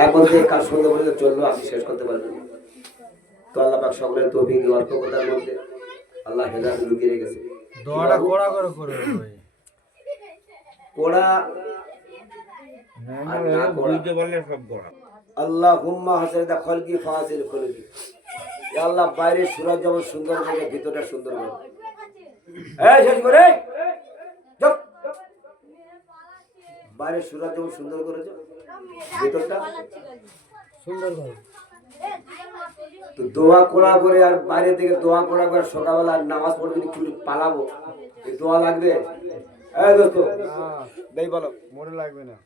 এক বলতে কাজ সুন্দর বলে চললো, আপনি শেষ করতে পারবেন। তো আল্লাহ পাক সকলের তৌফিক দেওয়ার কথার মধ্যে আল্লাহ হেদায়েত লুকিয়ে রেখেছে। দোয়াটা কোড়া করে করে ভাই কোড়া বুঝতে পারলে সব কোড়া। আল্লাহুম্মা হাসাইদা খালকি ফাসিল খুলকি। ইয়া আল্লাহ, বাইরের সুরত যেমন সুন্দর করে ভিতরটা সুন্দর করে। এই শেষ করে চুপ। বাইরের সুরত যেমন সুন্দর করেছো, ভিতরটা সুন্দর করে। তো দোয়া কোড়া করে আর বাইরে থেকে দোয়া কোড়া করে সকালবেলা নামাজ পড়ে যদি চুরি পালাবো, এই দোয়া লাগবে? এই দোস্ত দেই বলো, মনে লাগবে না।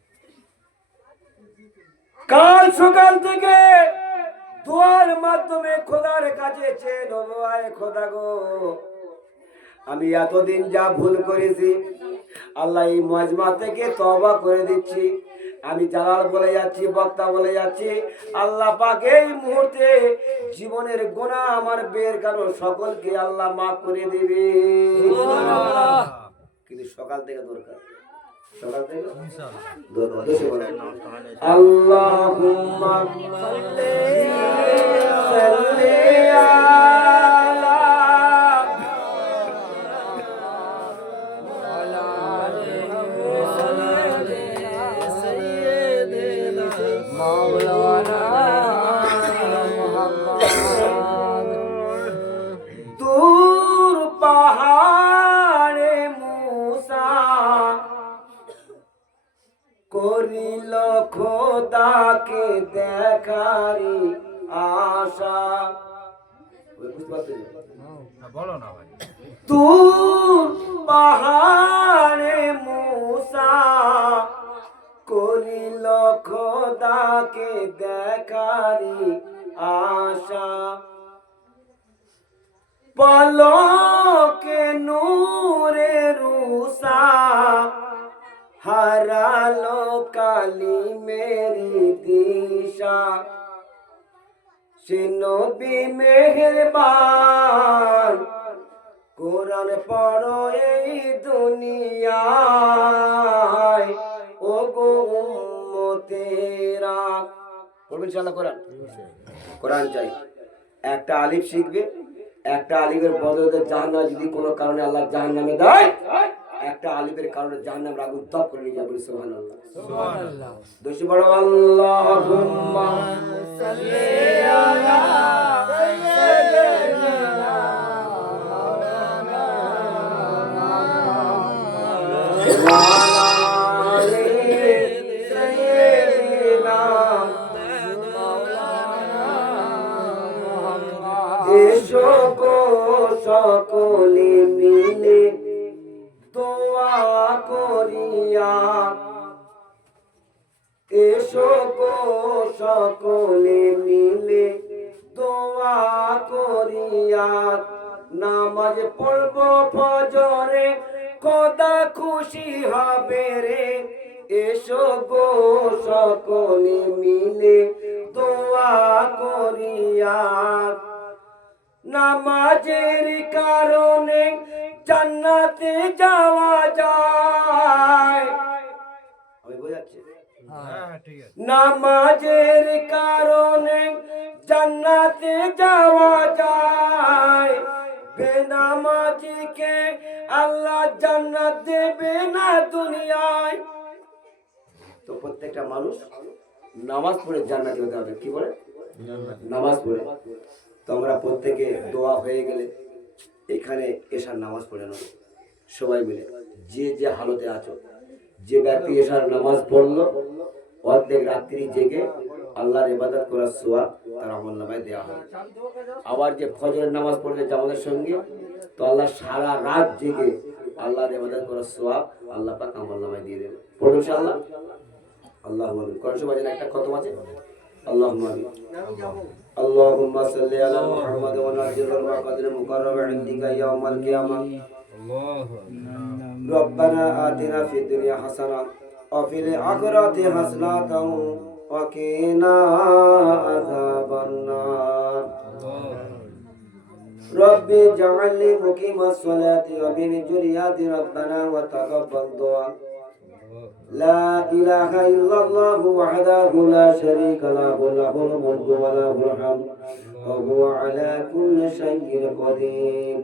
কাল সকাল থেকে দোয়ার মাধ্যমে খোদার কাছে চেয়ে নেবো, আয় খোদা গো, আমি এতদিন যা ভুল করেছি আল্লাহ এই মজমা থেকে তওবা করে দিচ্ছি। আমি জালাল বলে যাচ্ছি, বক্তা বলে যাচ্ছি, আল্লাহ পাক এই মুহূর্তে জীবনের গুনাহ আমার বের কারণ সকলকে আল্লাহ মাফ করে দিবে। কিন্তু সকাল থেকে দরকার, সকাল থেকে আল্লাহুম্মা সাল্লি দূর পাহাড়ে মুসা করিল খোদাকে দেখারি আশা। বলো না ভাই। দূর পাহাড়ে মুসা করিল খোদাকে দেখারি আশা, পলকে নূরে রুসা হারালো কালি মেরি দিশা। সে নবী মেহেরবান কোরআন পড়ো এই দুনিয়ায়, ও গো উম্মতেরা। পড়বেন ইনশাআল্লাহ কোরআন? কোরআন চাই। একটা আলিফ শিখবে, একটা আলিফের বদলে জাহান্নাম যদি কোনো কারণে আল্লাহ জাহান্নামে দেয়, একটা আলিফের কারণে জাহান্নামের আগুন তাপ করে নিয়ে যাবে। সুবহানাল্লাহ, সুবহানাল্লাহ। দোষী বড় আল্লাহুম্মা সাল্লি আলা সাইয়্যিদিনা মাওলানা সাইয়্যিদিনা মাওলানা। এসো গো সকলে মিলে দোয়া করিয়া, এসো গো সকলে মিলে দোয়া করিয়া, নামাজ পড়ব ফজরে খোদা খুশি হবে রে। এসো গো সকলে মিলে দোয়া করিয়া, নামাজের কারণে জান্নাতে যাওয়া যায়। আমি বোঝাচ্ছি? হ্যাঁ ঠিক আছে। নামাজের কারণে জান্নাতে যাওয়া যায়, বেনামাজিকে আল্লাহ জান্নাত দেবে না দুনিয়ায়। তো প্রত্যেকটা মানুষ নামাজ পড়ে জান্নাতে যেতে হবে। কি বলে? নামাজ পড়ে। তোমরা প্রত্যেকে দোয়া হয়ে গেলে এখানে এশার নামাজ পড়ে নেব সবাই মিলে, যে যে হালতে আছো। যে ব্যক্তি এশার নামাজ পড়লো অর্ধেক রাত্রি জেগে আল্লাহর ইবাদত করার সওয়াব তার আমলনামায় দেওয়া হবে। আবার যে ফজরের নামাজ পড়বে জামাতের সঙ্গে, তো আল্লাহ সারা রাত জেগে আল্লাহর ইবাদত করার সওয়াব আল্লাহ পাক আমলনামায় দিয়ে দেবে। পড়ুন ইনশাআল্লাহ। আল্লাহুম্মা আমিন। কোরআন শরীফে একটা খতম আছে, আল্লাহুম্মা আমিন। اللهم صل على محمد وعلى آله وقدر مقرب عندك يوم القيامة. ربنا آتنا في الدنيا حسنة وفي الآخرة حسنة وقنا عذاب النار. ربي اجعلني مقيم الصلاة ومن ذريتي ربنا وتقبل دعاء. لا إله إلا الله وحده لا شريك له له الملك وله الحمد وهو على كل شيء قدير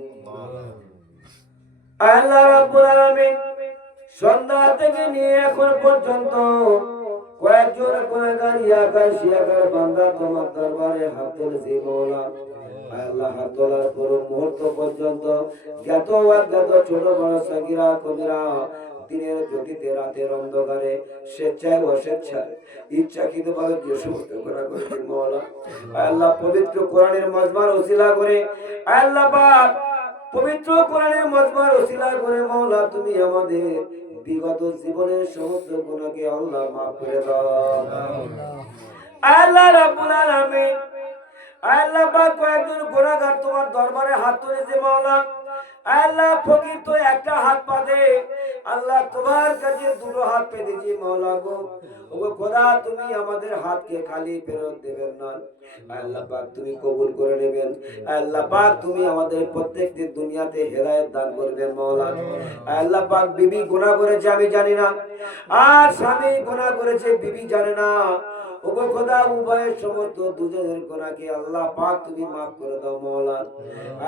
আল্লাহ রাব্বুল আলামিন সন্ধ্যা থেকে নিয়ে এখন পর্যন্ত কয়েকজন গুনাহগার ইয়াকার বান্দা তোমার দরবারে হাত তুলেছে মওলা। আল্লাহ হাত তোলার পর মুহূর্ত পর্যন্ত জ্ঞাত অজ্ঞাত ছোট বড় সাগীরা কবিরা দিনের জ্যোতিতে রাতের অন্ধকারে স্বেচ্ছায় অস্বেচ্ছায় ইচ্ছাকৃতভাবে যে সমস্ত গুনাহ করেছে মওলা, আল্লাহ পবিত্র কোরআনের মাজমার ওসিলা করে আল্লাহ পাক পবিত্র কোরআনের মাজমার ওসিলা করে মওলা তুমি আমাদের বিগত জীবনের সমস্ত গুনাহকে আল্লাহ মাফ করে দাও। আল্লাহ রাব্বুল আলামিন আল্লাহ পাক কয়েকজন গুনাহগার তোমার দরবারে হাত তুলেছে মওলা। আল্লাহ ফকির তো একটা হাত পাতে, আল্লাহ তোমার কাছে দুটো হাত পেতেছি মওলা গো। ওগো খোদা তুমি আমাদের হাতকে খালি ফেরত দেবেন না, আল্লাহ পাক তুমি কবুল করে নেবেন। আল্লাহ পাক তুমি আমাদের প্রত্যেকটি দুনিয়াতে হেদায়েত দান করবেন মওলা। আল্লাহ পাক বিবি গুনাহ করেছে আমি জানি না, আর স্বামী গুনাহ করেছে বিবি জানে না। ওগো খোদা উভয়ের সমস্ত দুজনের গুনাহকে আল্লাহ পাক তুমি maaf করে দাও মওলা।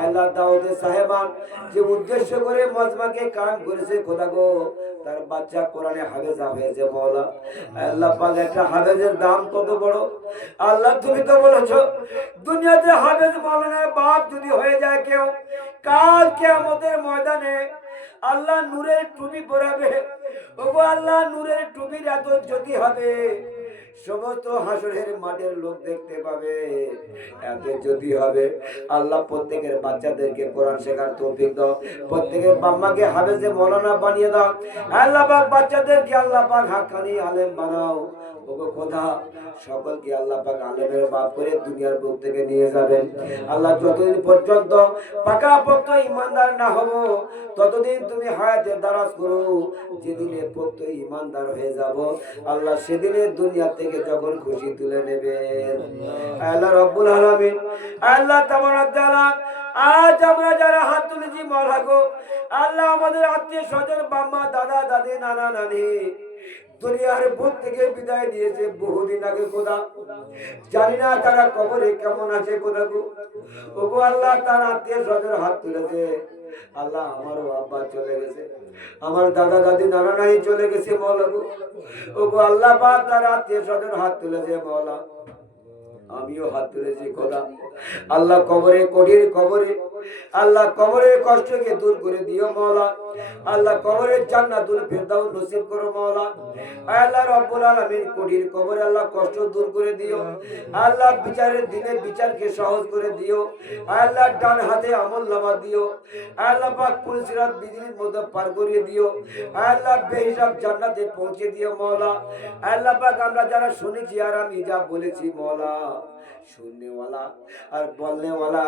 আল্লাহ দাউদে সাহেবান যে উদ্দেশ্য করে মাজমাকে কায়েম করেছে খোদা গো, তার বাচ্চা কোরআনে হাফেজা হয়েছে মওলা। আল্লাহ পাক একটা হাফেজের দাম কত বড়, আল্লাহ তুমি তো বলেছো দুনিয়াতে হাফেজ মাওলানার বাপ যদি হয়ে যায় কেউ, কাল কিয়ামতের ময়দানে আল্লাহ নূরের টুপি পরাবে। ওগো আল্লাহ নূরের টুপির এত জ্যোতি হবে, সমস্ত হাসরের মাঠের লোক দেখতে পাবে, এত যদি হবে। আল্লাহ প্রত্যেকের বাচ্চাদেরকে কোরআন শেখার তৌফিক দাও, প্রত্যেকের বাম্মাকে হাফেজে মওলানা বানিয়ে দাও। আল্লাহ পাক বাচ্চাদেরকে আল্লাহ পাক হাক্কানি আলেম বানাও। ওগো খোদা সকলকে আল্লাহ পাক আলেমের বাপ করে দুনিয়ার বুক থেকে নিয়ে যাবেন। আল্লাহ যতদিন পর্যন্ত পাকাপোক্ত ইমানদার না হব ততদিন তুমি হায়াতের দারাজ করো। যেদিনে পোক্ত ইমানদার হয়ে যাব আল্লাহ সেদিনে দুনিয়া থেকে যখন খুশি তুলে নেবেন। আল্লাহ রব্বুল আলামিন আল্লাহ তাবারাক তাআলা আজ আমরা যারা হাত তুলেছি মওলা গো, আল্লাহ আমাদের আত্মীয় স্বজন বাম্মা দাদা দাদি নানা নানি দুনিয়ার বুক থেকে বিদায় নিয়েছে বহুদিন আগে খোদা, জানি না তারা কবরে কেমন আছে খোদা গো। ওগো আল্লাহ তার আত্মীয় স্বজন হাত তুলেছে, আল্লাহ আমারও আব্বা চলে গেছে, আমার দাদা দাদি নানা নানি চলে গেছে মওলা গো। ওগো আল্লাহ পাক তার আত্মীয় স্বজন হাত তুলেছে মওলা, আমিও হাত তুলেছি খোদা। আল্লাহ কবরে কঠিন কবরে আল্লাহ কবরের কষ্টকে দূর করে দিও মওলা। আল্লাহ কবরের জান্নাতুল ফেরদাউস নসিব করো মওলা। আল্লাহ রব্বুল আলামিন কঠিন কবরে আল্লাহ কষ্ট দূর করে দিও। আল্লাহ বিচারের দিনে বিচারকে সহজ করে দিও। আল্লাহ ডান হাতে আমলনামা দিও। আল্লাহ পাক পুলসিরাত বিজলির মধ্যে পার করিয়ে দিও। আল্লাহ বেহিসাব জান্নাতে পৌঁছে দিও মওলা। আল্লাহ পাক আমরা যারা শুনেছি আর আমি যা বলেছি মওলা, শুননেওয়ালা আর বলনেওয়ালা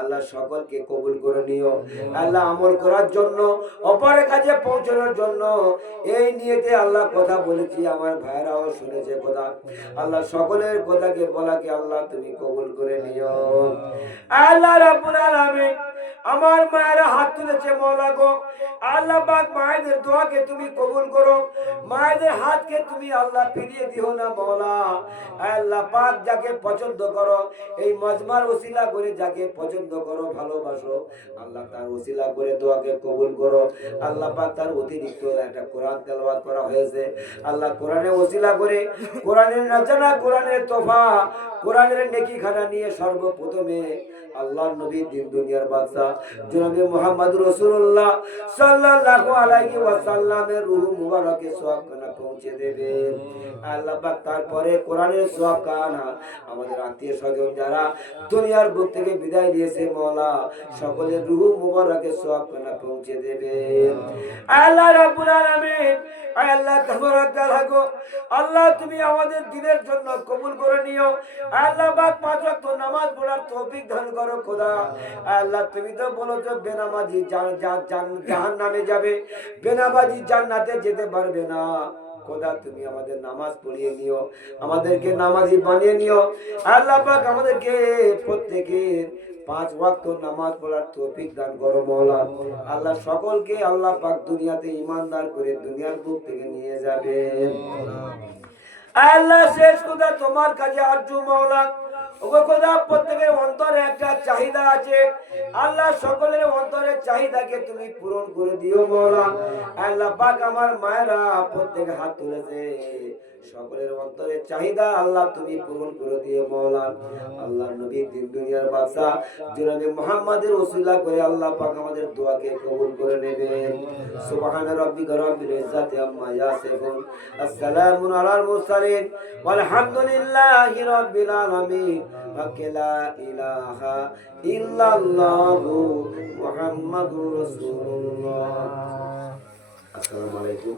আল্লাহ সকলকে কবুল করে নিও। আল্লাহ আমল করার জন্য অপরের কাছে পৌঁছানোর জন্য এই নিয়েতে আল্লাহ কথা বলেছি, আমার ভাইরাও শুনেছে কথা। আল্লাহ সকলের কথাকে বলাকে আল্লাহ তুমি কবুল করে নিও। আল্লাহ রাব্বুল আলামিন আমার মায়েরা হাত তুলেছে মওলা গো, আল্লাহ পাক মায়েদের দোয়াকে তুমি কবুল করো। মায়েদের হাতকে তুমি আল্লাহ ফিরিয়ে দিও না মওলা। আল্লাহ পাক যাকে পছন্দ করো এই মাজমার ওসিলা করে যাকে পছন্দ করো ভালোবাসো, আল্লাহ তার ওসিলা করে দোয়াকে কবুল করো। আল্লাহ পাক তার অতিরিক্ত একটা কোরআন তেলাওয়াত করা হয়েছে, আল্লাহ কোরআনের ওসিলা করে কোরআনের নাজানা কোরআনের তোফা কোরআনের নেকি খানা নিয়ে সর্বপ্রথমে আল্লাহর নবী দিন দুনিয়ার বাদশা জনাবে মুহাম্মদ রাসূলুল্লাহ সাল্লাল্লাহু আলাইহি ওয়াসাল্লামের রূহ মুবারকে সওয়াব খানা পৌঁছে দেবেন। আল্লাহ পাক তারপরে কোরআনের সওয়াব খানা আমাদের আত্মীয় স্বজন যারা দুনিয়ার বুক থেকে বিদায় দিয়েছে মওলা সকলের রূহ মুবারকে সওয়াব খানা পৌঁছে দেবেন। আল্লাহ রাব্বুল আলামিন আল্লাহ তাবারাক তাআলা গো, আল্লাহ তুমি আমাদের দিনের জন্য কবুল করে নিও। আল্লাহ পাক পাঁচ ওয়াক্ত নামাজ পড়ার তৌফিক দান করো খোদা। আল্লাহ তুমি তো বলেছো বেনামাজি জাহান্নামে যাবে, বেনামাজি জান্নাতে যেতে পারবে না। খোদা তুমি আমাদের নামাজ পড়িয়ে নিও, আমাদেরকে নামাজি বানিয়ে নিও। আল্লাহ পাক আমাদেরকে প্রত্যেকের 5 ওয়াক্ত নামাজ পড়ার তৌফিক দান করো মাওলা। আল্লাহ সকলকে আল্লাহ পাক দুনিয়াতে ঈমানদার করে দুনিয়ার বুক থেকে নিয়ে যাবে। আল্লাহ শেষ কথা তোমার কাছে আরজু মাওলা, ওগো খোদা প্রত্যেকের অন্তরে একটা চাহিদা আছে, আল্লাহ সকলের অন্তরের চাহিদাকে তুমি পূরণ করে দিও মাওলা। আল্লাহ পাক আমার মায়েরা প্রত্যেকে হাত তুলেছে, সকলের অন্তরের চাহিদা আল্লাহ তুমি পূরণ করে দিও মাওলা। আল্লাহ নবী দিন দুনিয়ার বাদশা জনাবে মুহাম্মাদের ওসিলা করে আল্লাহ পাক আমাদের দোয়াকে কবুল করে নেবেন। সুবহানা রাব্বিকা রাব্বিল ইজ্জাতি আম্মা ইয়াসিফুন, আসসালামু আলাল মুরসালিন, ওয়ালহামদুলিল্লাহি রাব্বিল আলামিন। লা ইলাহা ইল্লাল্লাহু মুহাম্মাদুর রাসূলুল্লাহ। আসসালামু আলাইকুম।